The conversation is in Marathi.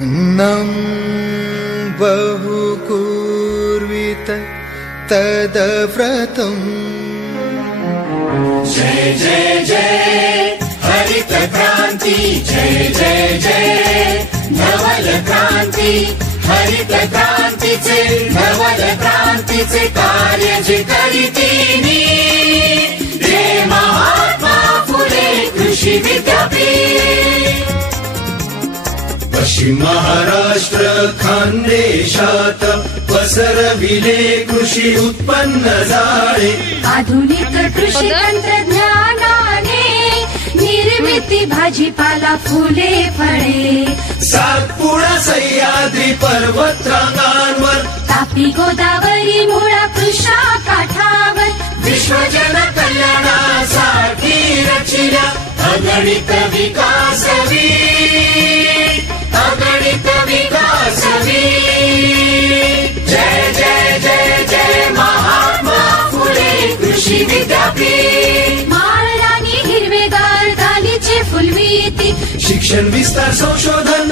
अन्नं बहुकुर्वीत तदव्रतम्। जय जय जय हरित क्रांती, जय जय जय नवल क्रांती, हरित क्रांतीचे नवल क्रांतीचे कार्य जे करीतीनी ते महात्मा फुले कृषी विद्यापीठ। पश्चिम महाराष्ट्र खानदेशात पसरविले कृषी उत्पन्न जाळे। आधुनिक कृषी तंत्रज्ञानाने निर्मिती भाजीपाला फुले फळे। सातपुडा सह्याद्री पर्वतरांगांवर, तापी गोदावरी मुळा कृष्णा काठावर विश्वजन कल्याणासाठी रचिल्या अगणित विकास वीर, अगणित विकास वीर। जय जय जय जय महात्मा फुले कृषी विद्यापीठ। माळरानी हिरवेगार गालीचे फुलवीती, शिक्षण विस्तार संशोधन